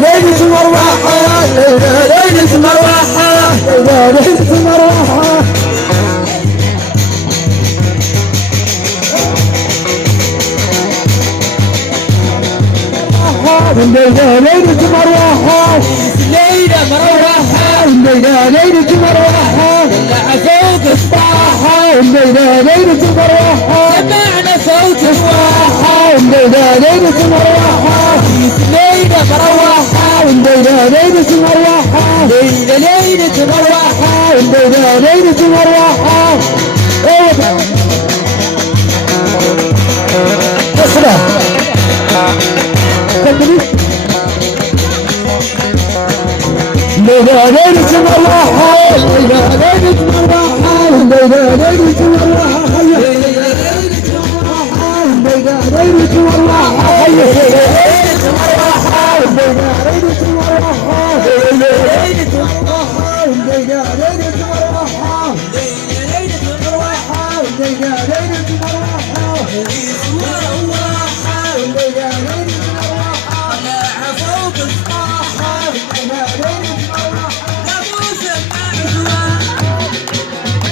ليلة مروحة ليلة مروحة ليلة مروحة الليلة ليلة مروحة ليلة مروحة الليلة ليلة مروحة فوق الصباحة الليلة ليلة مروحة سمعنا صوت الصباحة الليلة ليلة مروحة ليلة مروحة الليلة ليلة مروحة ليلة ليلة مروحة الليلة ليلة مروحة اسمع ليلة ليلة مروحة ليلة ليلة مروحة ليلة ليلة مروحة ليلة ليلة مروحة ليلة ليلة مروحة ليلة ليلة مروحة ليلة ليلة مروحة ليلة ليلة مروحة ليلة ليلة مروحة ليلة ليلة مروحة ليلة ليلة مروحة